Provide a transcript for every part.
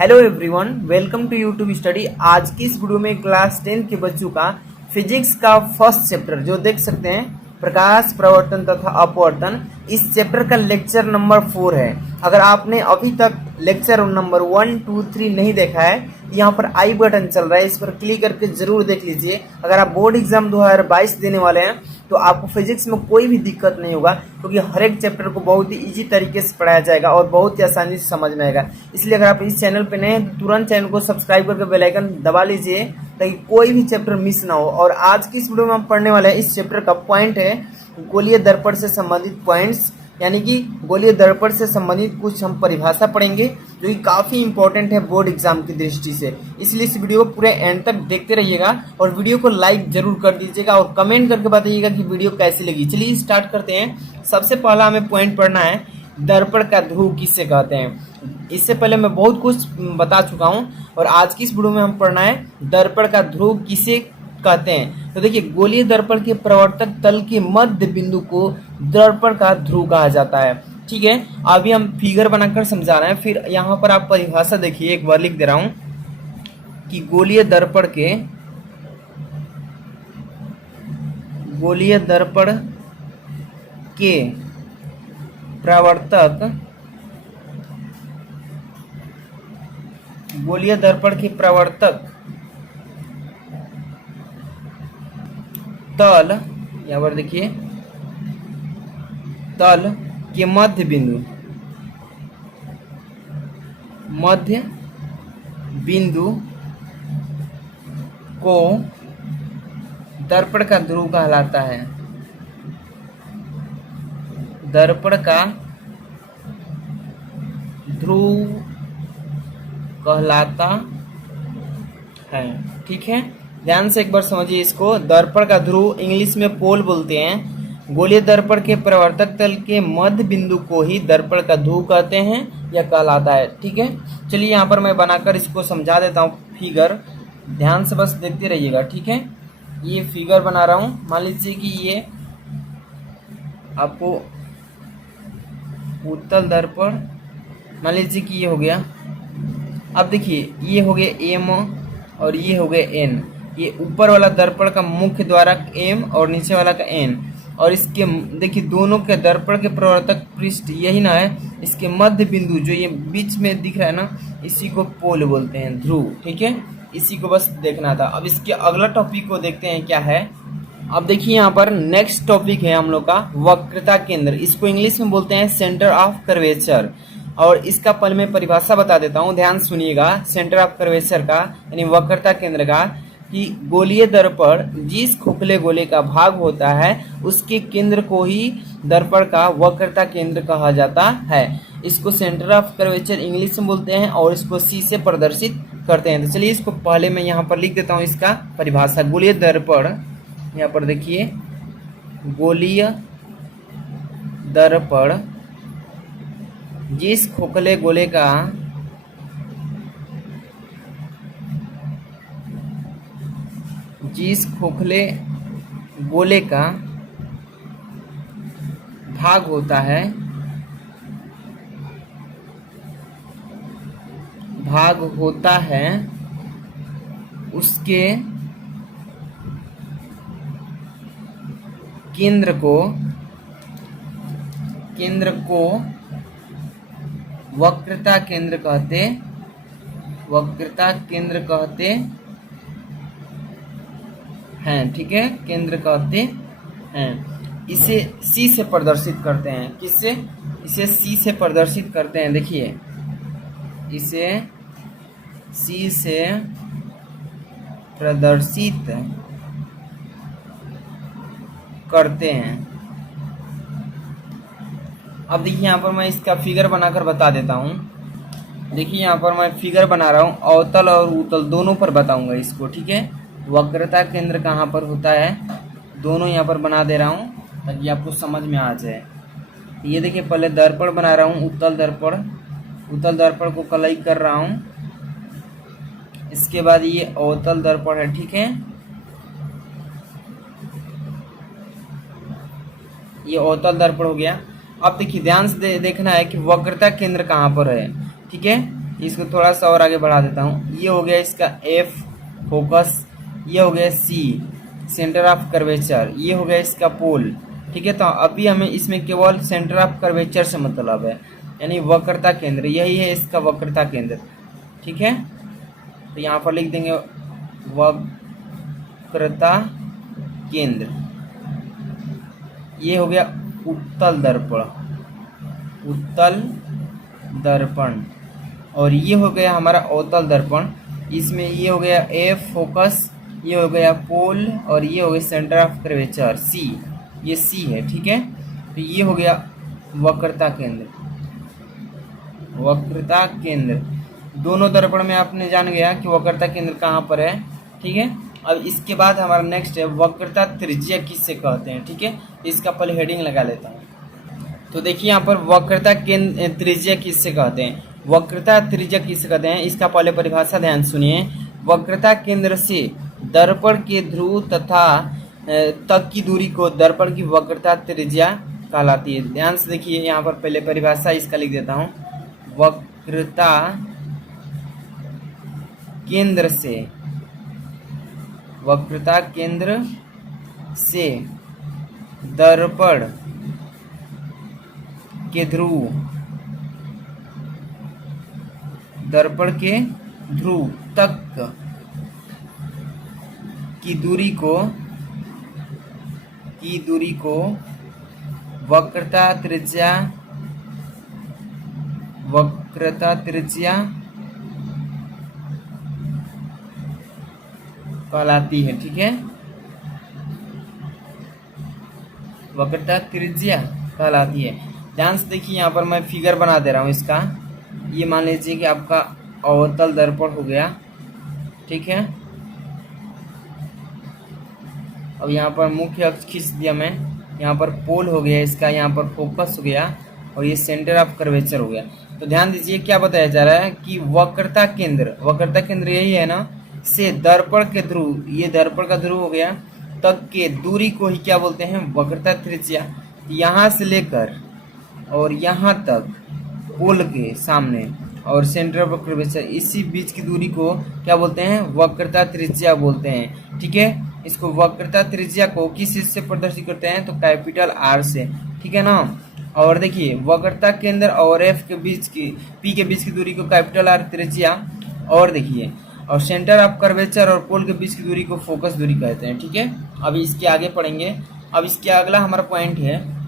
Hello everyone, welcome to YouTube study. आज की इस वीडियो में क्लास 10 के बच्चों का फिजिक्स का फर्स्ट चैप्टर जो देख सकते हैं, प्रकाश प्रवर्तन तथा अपवर्तन, इस चैप्टर का लेक्चर नंबर 4 है। अगर आपने अभी तक लेक्चर नंबर 1, 2, 3 नहीं देखा है, यहाँ पर आई बटन चल रहा है, इस पर क्लिक करके जरूर देख लीजिए। अगर आप बोर्ड एग्जाम 2022 देने वाले हैं तो आपको फिजिक्स में कोई भी दिक्कत नहीं होगा, क्योंकि हर एक चैप्टर को बहुत ही इजी तरीके से पढ़ाया जाएगा और बहुत ही आसानी से समझ में आएगा। इसलिए अगर आप इस चैनल पे नए हैं तो तुरंत चैनल को सब्सक्राइब करके बेल आइकन दबा लीजिए ताकि कोई भी चैप्टर मिस ना हो। और आज की इस वीडियो में हम पढ़ने वाले हैं, इस चैप्टर का पॉइंट है गोलीय दर्पण से संबंधित पॉइंट्स, यानी कि गोलीय दर्पण से संबंधित कुछ हम परिभाषा पढ़ेंगे जो कि काफी इंपॉर्टेंट है बोर्ड एग्जाम की दृष्टि से। इसलिए इस वीडियो को पूरे एंड तक देखते रहिएगा और वीडियो को लाइक जरूर कर दीजिएगा और कमेंट करके बताइएगा कि वीडियो कैसी लगी। चलिए स्टार्ट करते हैं। सबसे पहला हमें पॉइंट पढ़ना है, दर्पण का ध्रुव किसे कहते हैं। इससे पहले मैं बहुत कुछ बता चुका हूं और आज की इस वीडियो में हम पढ़ना है दर्पण का ध्रुव किसे कहते हैं। तो देखिए, गोलीय दर्पण के प्रवर्तक तल के मध्य बिंदु को दर्पण का ध्रुव कहा जाता है। ठीक है, अभी हम फिगर बनाकर समझा रहे हैं। फिर यहाँ पर आप परिभाषा देखिए, एक बार लिख दे रहा हूं कि गोलीय दर्पण के प्रवर्तक तल, यहाँ पर देखिए, तल के मध्य बिंदु को दर्पण का ध्रुव कहलाता है। दर्पण का ध्रुव कहलाता है। ठीक है, ध्यान से एक बार समझिए इसको। दर्पण का ध्रुव इंग्लिश में पोल बोलते हैं। गोलीय दर्पण के प्रवर्तक तल के मध्य बिंदु को ही दर्पण का ध्रुव कहते हैं या कहलाता है। ठीक है, चलिए यहाँ पर मैं बनाकर इसको समझा देता हूँ फिगर, ध्यान से बस देखते रहिएगा। ठीक है, ये फिगर बना रहा हूँ। मान लीजिए कि ये आपको उत्तल दर्पण, मान लीजिए कि ये हो गया। अब देखिए, ये हो गया एम और ये हो गया एन। ये ऊपर वाला दर्पण का मुख्य द्वारक एम और नीचे वाला का एन, और इसके देखिए दोनों के दर्पण के प्रवर्तक पृष्ठ यही ना है। इसके मध्य बिंदु जो ये बीच में दिख रहा है ना, इसी को पोल बोलते हैं, ध्रुव। ठीक है, इसी को बस देखना था। अब इसके अगला टॉपिक को देखते हैं क्या है। अब देखिए, यहाँ पर नेक्स्ट टॉपिक है हम लोग का वक्रता केंद्र। इसको इंग्लिश में बोलते हैं सेंटर ऑफ कर्वेचर, और इसका पहले मैं परिभाषा बता देता हूँ, ध्यान सुनिएगा। सेंटर ऑफ कर्वेचर का यानी वक्रता केंद्र का, कि गोलीय दर्पण जिस खोखले गोले का भाग होता है उसके केंद्र को ही दर्पण का वक्रता केंद्र कहा जाता है। इसको सेंटर ऑफ कर्वेचर इंग्लिश में बोलते हैं और इसको सी से प्रदर्शित करते हैं। तो चलिए इसको पहले मैं यहाँ पर लिख देता हूँ, इसका परिभाषा। गोलीय दर्पण, यहाँ पर देखिए, गोलीय दर्पण जिस खोखले गोले का भाग होता है उसके केंद्र को वक्रता केंद्र कहते हैं। ठीक है, केंद्र कहते हैं। इसे सी से प्रदर्शित करते हैं। किससे? इसे सी से प्रदर्शित करते हैं। देखिए, इसे सी से प्रदर्शित करते हैं। अब देखिए, यहाँ पर मैं इसका फिगर बनाकर बता देता हूँ। देखिए, यहाँ पर मैं फिगर बना रहा हूँ, अवतल और उत्तल दोनों पर बताऊंगा इसको। ठीक है, वक्रता केंद्र कहाँ पर होता है, दोनों यहाँ पर बना दे रहा हूँ ताकि आपको समझ में आ जाए। ये देखिए, पहले दर्पण बना रहा हूँ, उत्तल दर्पण को कलई कर रहा हूँ। इसके बाद ये अवतल दर्पण है, ठीक है। ये अवतल दर्पण हो गया। अब देखिए ध्यान से देखना है कि वक्रता केंद्र कहाँ पर है, ठीक है। इसको थोड़ा सा और आगे बढ़ा देता हूँ। ये हो गया इसका एफ फोकस, ये हो गया सी सेंटर ऑफ कर्वेचर, ये हो गया इसका पोल। ठीक है, तो अभी हमें इसमें केवल सेंटर ऑफ कर्वेचर से मतलब है, यानी वक्रता केंद्र, यही है इसका वक्रता केंद्र। ठीक है, तो यहाँ पर लिख देंगे वक्रता केंद्र। ये हो गया उत्तल दर्पण, उत्तल दर्पण, और ये हो गया हमारा अवतल दर्पण। इसमें ये हो गया एफ फोकस, ये हो गया पोल, और ये हो गया सेंटर ऑफ कर्वेचर सी, ये सी है। ठीक है, तो ये हो गया वक्रता केंद्र, वक्रता केंद्र। दोनों दर्पण में आपने जान गया कि वक्रता केंद्र कहाँ पर है। ठीक है, अब इसके बाद हमारा नेक्स्ट है वक्रता त्रिज्या किससे कहते हैं। ठीक है, इसका पहले हेडिंग लगा लेता हूँ। तो देखिए यहाँ पर वक्रता केंद्र त्रिज्या किससे कहते हैं, वक्रता त्रिज्या किससे कहते हैं, इसका पहले परिभाषा ध्यान सुनिए। वक्रता केंद्र से दर्पण के ध्रुव तथा तक की दूरी को दर्पण की वक्रता त्रिज्या कहलाती है। ध्यान से देखिए, यहाँ पर पहले परिभाषा इसका लिख देता हूँ। वक्रता केंद्र से, वक्रता केंद्र से दर्पण के ध्रुव, दर्पण के ध्रुव तक की दूरी को वक्रता त्रिज्या कहलाती है। ठीक है, वक्रता त्रिज्या कहलाती है। ध्यान से देखिए, यहाँ पर मैं फिगर बना दे रहा हूँ इसका। ये मान लीजिए कि आपका अवतल दर्पण हो गया। ठीक है, अब यहाँ पर मुख्य अक्ष खींच दिया मैं, यहाँ पर पोल हो गया इसका, यहाँ पर फोकस हो गया, और ये सेंटर ऑफ कर्वेचर हो गया। तो ध्यान दीजिए क्या बताया जा रहा है कि वक्रता केंद्र यही है ना, से दर्पण के ध्रुव, ये दर्पण का ध्रुव हो गया, तक के दूरी को ही क्या बोलते हैं, वक्रता त्रिज्या। यहाँ से लेकर और यहाँ तक पोल के सामने और सेंटर ऑफ कर्वेचर, इसी बीच की दूरी को क्या बोलते हैं, वक्रता त्रिज्या बोलते हैं। ठीक है, इसको वक्रता त्रिज्या को किस चीज से प्रदर्शित करते हैं, तो कैपिटल आर से। ठीक है ना, और देखिए वक्रता केंद्र और एफ के बीच की, पी के बीच की दूरी को कैपिटल आर त्रिज्या, और देखिए और सेंटर ऑफ कर्वेचर और पोल के बीच की दूरी को फोकस दूरी कहते हैं। ठीक है, अभी इसके आगे पढ़ेंगे। अब इसके अगला हमारा पॉइंट है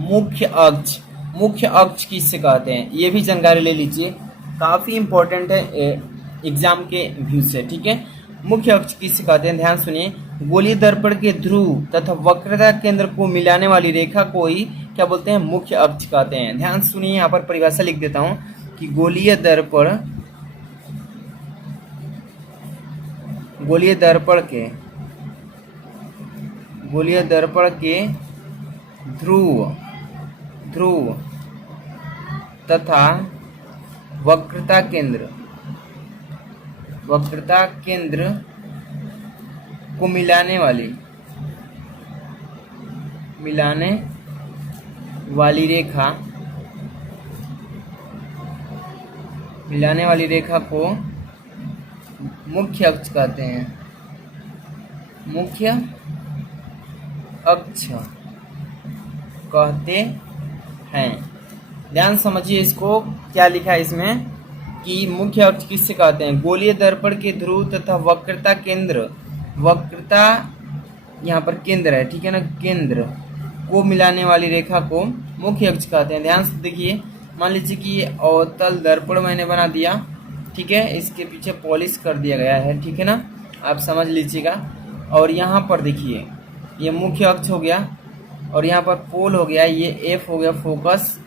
मुख्य अक्ष। मुख्य अक्ष किससे कहते हैं, ये भी जानकारी ले लीजिए, काफी इंपॉर्टेंट है एग्जाम के व्यू से। ठीक है, मुख्य अक्ष किससे कहते हैं, ध्यान सुनिए। गोलीय दर्पण के ध्रुव तथा वक्रता केंद्र को मिलाने वाली रेखा को ही क्या बोलते हैं, मुख्य अक्ष कहते हैं। ध्यान सुनिए, यहाँ पर परिभाषा लिख देता हूँ कि गोलीय दर्पण के ध्रुव तथा वक्रता केंद्र को मिलाने वाली रेखा को मुख्य अक्ष कहते हैं, मुख्य अक्ष कहते हैं। ध्यान समझिए इसको, क्या लिखा है इसमें कि मुख्य अक्ष किससे कहते हैं, गोलीय दर्पण के ध्रुव तथा वक्रता केंद्र, वक्रता यहाँ पर केंद्र है, ठीक है ना, केंद्र को मिलाने वाली रेखा को मुख्य अक्ष कहते हैं। ध्यान से देखिए, मान लीजिए कि ये अवतल दर्पण मैंने बना दिया, ठीक है, इसके पीछे पॉलिश कर दिया गया है, ठीक है ना, आप समझ लीजिएगा। और यहाँ पर देखिए ये मुख्य अक्ष हो गया, और यहाँ पर पोल हो गया, ये एफ हो गया फोकस,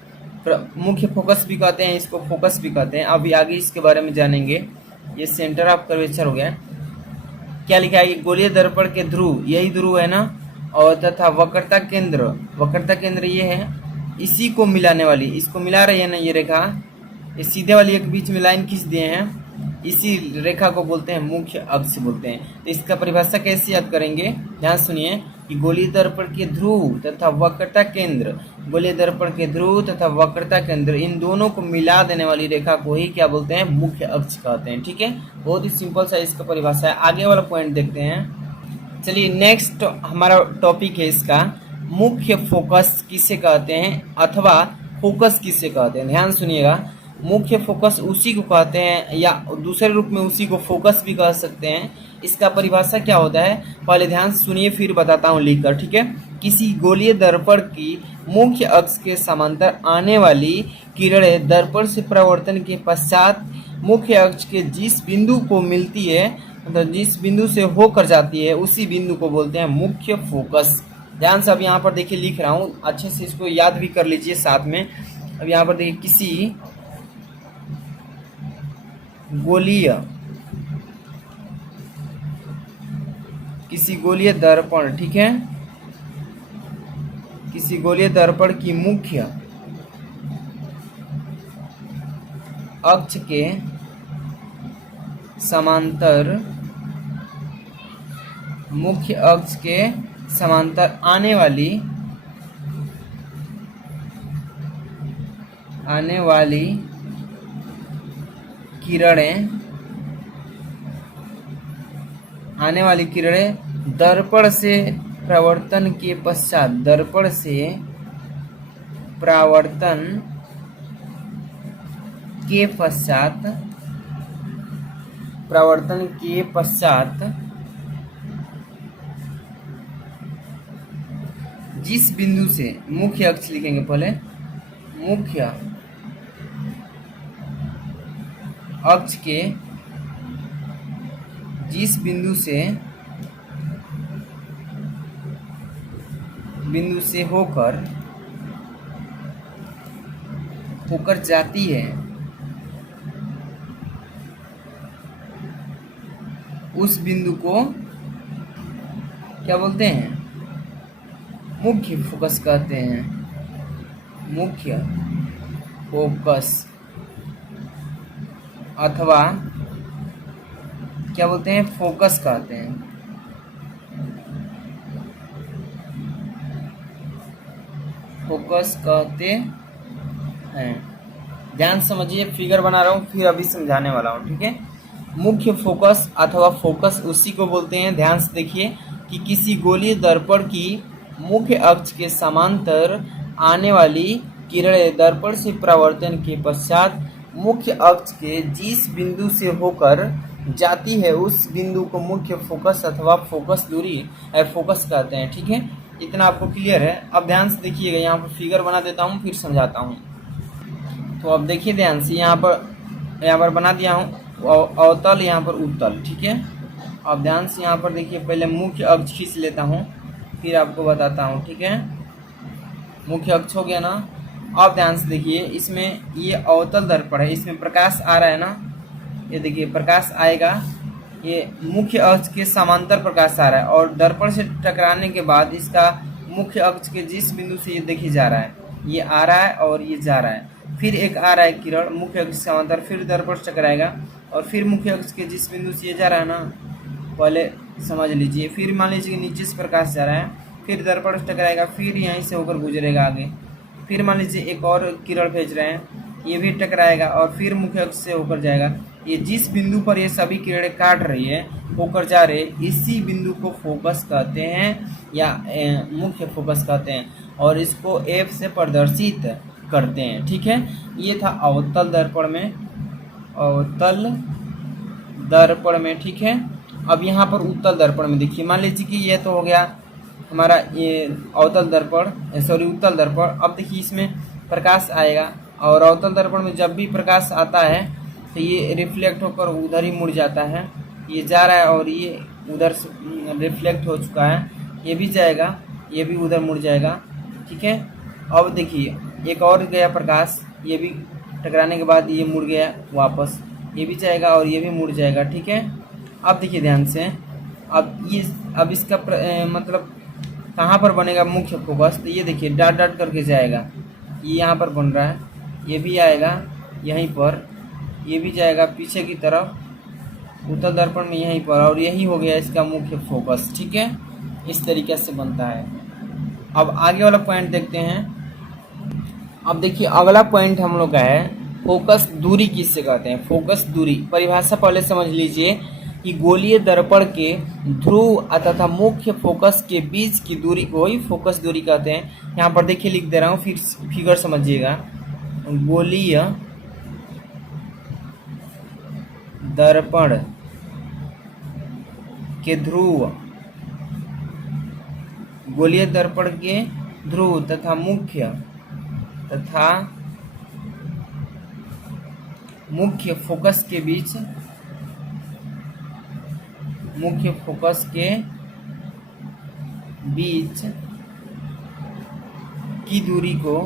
मुख्य फोकस भी कहते हैं इसको, फोकस भी कहते हैं। अभी आगे इसके बारे में जानेंगे। ये सेंटर ऑफ कर्वेचर हो गया। क्या लिखा है, गोलीय दर्पण के ध्रुव, यही ध्रुव है ना, और तथा वक्रता केंद्र ये है, इसी को मिलाने वाली, इसको मिला रही है ना ये रेखा, ये सीधे वाली एक बीच में लाइन खींच दिए हैं, इसी रेखा को बोलते हैं मुख्य अक्ष बोलते हैं। तो इसका परिभाषा कैसे याद करेंगे, ध्यान सुनिए कि गोलीय दर्पण के ध्रुव तथा वक्रता केंद्र गोलीय दर्पण के ध्रुव तथा वक्रता केंद्र, इन दोनों को मिला देने वाली रेखा को ही क्या बोलते हैं, मुख्य अक्ष कहते हैं। ठीक है, बहुत ही सिंपल सा इसका परिभाषा है। आगे वाला पॉइंट देखते हैं। चलिए नेक्स्ट हमारा टॉपिक है इसका, मुख्य फोकस किसे कहते हैं अथवा फोकस किसे कहते हैं। ध्यान सुनिएगा, मुख्य फोकस उसी को कहते हैं या दूसरे रूप में उसी को फोकस भी कह सकते हैं। इसका परिभाषा क्या होता है, पहले ध्यान सुनिए फिर बताता हूँ लिखकर। ठीक है, किसी गोलीय दर्पण की मुख्य अक्ष के समांतर आने वाली किरणें दर्पण से परावर्तन के पश्चात मुख्य अक्ष के जिस बिंदु को मिलती है, मतलब जिस बिंदु से होकर जाती है, उसी बिंदु को बोलते हैं मुख्य फोकस। ध्यान से अब यहाँ पर देखिए लिख रहा हूँ, अच्छे से इसको याद भी कर लीजिए साथ में। अब यहाँ पर देखिए किसी गोलीय दर्पण, ठीक है, किसी गोलीय दर्पण की मुख्य अक्ष के समांतर, मुख्य अक्ष के समांतर आने वाली किरणें दर्पण से परावर्तन के पश्चात, दर्पण से परावर्तन के पश्चात जिस बिंदु से, मुख्य अक्ष लिखेंगे पहले, मुख्य अक्ष के जिस बिंदु से होकर जाती है, उस बिंदु को क्या बोलते हैं, मुख्य फोकस कहते हैं। मुख्य फोकस अथवा क्या बोलते हैं, फोकस कहते हैं। फोकस कहते हैं। ध्यान समझिए, फिगर बना रहा हूँ फिर अभी समझाने वाला हूँ। ठीक है, मुख्य फोकस अथवा फोकस उसी को बोलते हैं। ध्यान से देखिए कि किसी गोलीय दर्पण की मुख्य अक्ष के समांतर आने वाली किरणें दर्पण से परावर्तन के पश्चात मुख्य अक्ष के जिस बिंदु से होकर जाती है, उस बिंदु को मुख्य फोकस अथवा फोकस दूरी फोकस कहते हैं। ठीक है, इतना आपको क्लियर है। अब ध्यान से देखिएगा, यहाँ पर फिगर बना देता हूँ फिर समझाता हूँ। तो अब देखिए ध्यान से, यहाँ पर बना दिया हूँ अवतल, यहाँ पर उत्तल। ठीक है, अब ध्यान से यहाँ पर देखिए, पहले मुख्य अक्ष खींच लेता हूँ फिर आपको बताता हूँ। ठीक है, मुख्य अक्ष हो गया ना। अब ध्यान से देखिए, इसमें ये अवतल दर्पण है, इसमें प्रकाश आ रहा है ना, ये देखिए प्रकाश आएगा, ये मुख्य अक्ष के समांतर प्रकाश आ रहा है और दर्पण से टकराने के बाद इसका मुख्य अक्ष के जिस बिंदु से ये देखी जा रहा है, ये आ रहा है और ये जा रहा है, फिर एक आ रहा है किरण मुख्य अक्ष के समांतर, फिर दर्पण से टकराएगा और फिर मुख्य अक्ष के जिस बिंदु से ये जा रहा है ना, पहले समझ लीजिए, फिर मान लीजिए कि नीचे से प्रकाश जा रहा है, फिर दर्पण से टकराएगा, फिर यहीं से होकर गुजरेगा आगे, फिर मान लीजिए एक और किरण भेज रहे हैं, ये भी टकराएगा और फिर मुख्य अक्ष से होकर जाएगा। ये जिस बिंदु पर ये सभी किरणें काट रही है, होकर जा रहे, इसी बिंदु को फोकस कहते हैं या मुख्य फोकस कहते हैं और इसको एफ से प्रदर्शित करते हैं। ठीक है, ये था अवतल दर्पण में, अवतल दर्पण में। ठीक है, अब यहाँ पर उत्तल दर्पण में देखिए, मान लीजिए कि ये तो हो गया हमारा ये अवतल दर्पण, सॉरी उत्तल दर्पण। अब देखिए इसमें प्रकाश आएगा और अवतल दर्पण में जब भी प्रकाश आता है तो ये रिफ्लेक्ट होकर उधर ही मुड़ जाता है, ये जा रहा है और ये उधर से रिफ्लेक्ट हो चुका है, ये भी जाएगा, ये भी उधर मुड़ जाएगा। ठीक है, अब देखिए एक और गया प्रकाश, ये भी टकराने के बाद ये मुड़ गया वापस, ये भी जाएगा और ये भी मुड़ जाएगा। ठीक है, अब देखिए ध्यान से, अब इसका मतलब कहाँ पर बनेगा मुख्य फोकस, तो ये देखिए डॉट डॉट करके जाएगा, ये यहाँ पर बन रहा है, ये भी आएगा यहीं पर, ये भी जाएगा पीछे की तरफ उत्तल दर्पण में यहीं पर, और यही हो गया इसका मुख्य फोकस। ठीक है, इस तरीके से बनता है। अब आगे वाला पॉइंट देखते हैं। अब देखिए अगला पॉइंट हम लोग का है फोकस दूरी किससे कहते हैं। फोकस दूरी परिभाषा पहले समझ लीजिए कि गोलीय दर्पण के ध्रुव तथा मुख्य फोकस के बीच की दूरी को ही फोकस दूरी कहते हैं। यहाँ पर देखिए लिख दे रहा हूँ, फिर फिगर समझिएगा। गोलीय दर्पण के ध्रुव, गोलीय दर्पण के ध्रुव तथा मुख्य फोकस के बीच, मुख्य फोकस के बीच की दूरी को,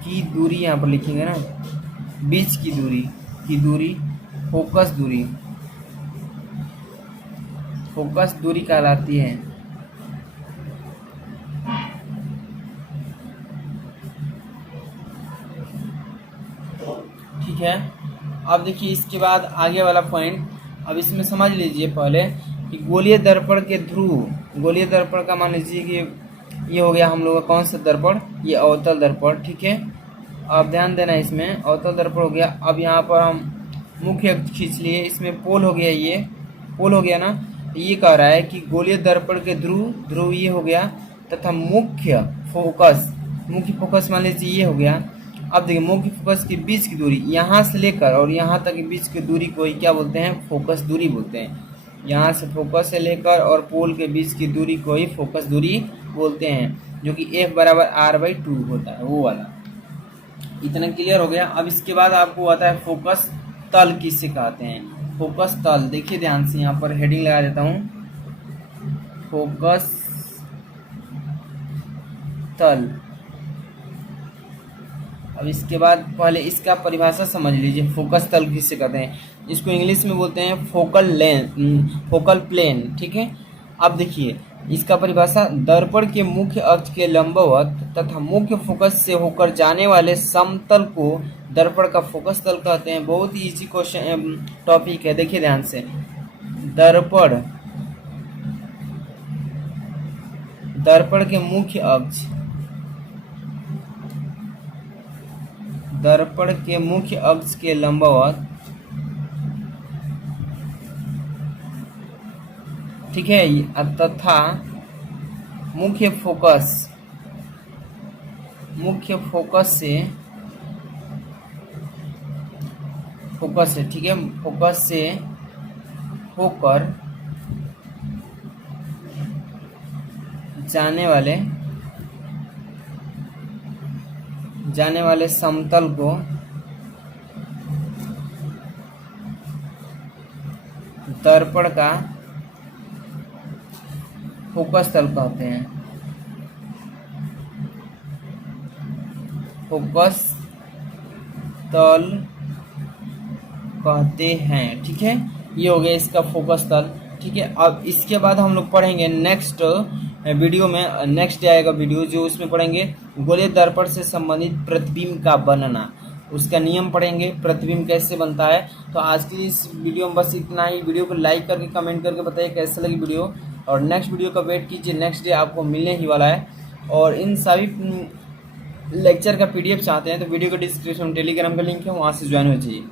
की दूरी यहाँ पर लिखेंगे ना, बीच की दूरी फोकस दूरी, फोकस दूरी कहलाती है। ठीक है। अब देखिए इसके बाद आगे वाला पॉइंट, अब इसमें समझ लीजिए पहले कि गोलीय दर्पण के ध्रुव, गोलीय दर्पण का मान लीजिए कि ये हो गया हम लोग का कौन सा दर्पण, ये अवतल दर्पण। ठीक है, अब ध्यान देना इसमें अवतल दर्पण हो गया। अब यहाँ पर हम मुख्य अक्ष खींच लिए, इसमें पोल हो गया, ये पोल हो गया ना। ये कह रहा है कि गोलीय दर्पण के ध्रुव ये हो गया तथा मुख्य फोकस मान लीजिए ये हो गया। अब देखिए मुख्य फोकस के बीच की दूरी, यहाँ से लेकर और यहाँ तक के बीच की दूरी को ही क्या बोलते हैं, फोकस दूरी बोलते हैं। यहाँ से फोकस से लेकर और पोल के बीच की दूरी को ही फोकस दूरी बोलते हैं, जो कि F बराबर R/2 होता है, वो वाला। इतना क्लियर हो गया। अब इसके बाद आपको आता है फोकस तल किससे कहते हैं। फोकस तल देखिए ध्यान से, यहाँ पर हेडिंग लगा देता हूँ, फोकस तल। अब इसके बाद पहले इसका परिभाषा समझ लीजिए, फोकस तल किससे कहते हैं। इसको इंग्लिश में बोलते हैं फोकल प्लेन। ठीक है। अब देखिए इसका परिभाषा, दर्पण के मुख्य अक्ष के लंबवत तथा मुख्य फोकस से होकर जाने वाले समतल को दर्पण का फोकस तल कहते हैं। बहुत ही इजी क्वेश्चन टॉपिक है, देखिए ध्यान से। दर्पण के मुख्य अक्ष, दर्पण के मुख्य अक्ष के लंबवत, ठीक है, तथा मुख्य फोकस से ठीक है, फोकस से होकर जाने वाले समतल को दर्पण का फोकस तल कहते हैं। फोकस तल कहते हैं। ठीक है, ये हो गया इसका फोकस तल। ठीक है। अब इसके बाद हम लोग पढ़ेंगे नेक्स्ट वीडियो में, नेक्स्ट आएगा वीडियो जो उसमें पढ़ेंगे गोलीय दर्पण से संबंधित प्रतिबिंब का बनना, उसका नियम पढ़ेंगे, प्रतिबिंब कैसे बनता है। तो आज की इस वीडियो में बस इतना ही। वीडियो को लाइक करके कमेंट करके बताइए कैसे लगी वीडियो, और नेक्स्ट वीडियो का वेट कीजिए, नेक्स्ट डे आपको मिलने ही वाला है। और इन सभी लेक्चर का PDF चाहते हैं तो वीडियो के डिस्क्रिप्शन में टेलीग्राम का लिंक है, वहाँ से ज्वाइन हो जाइए।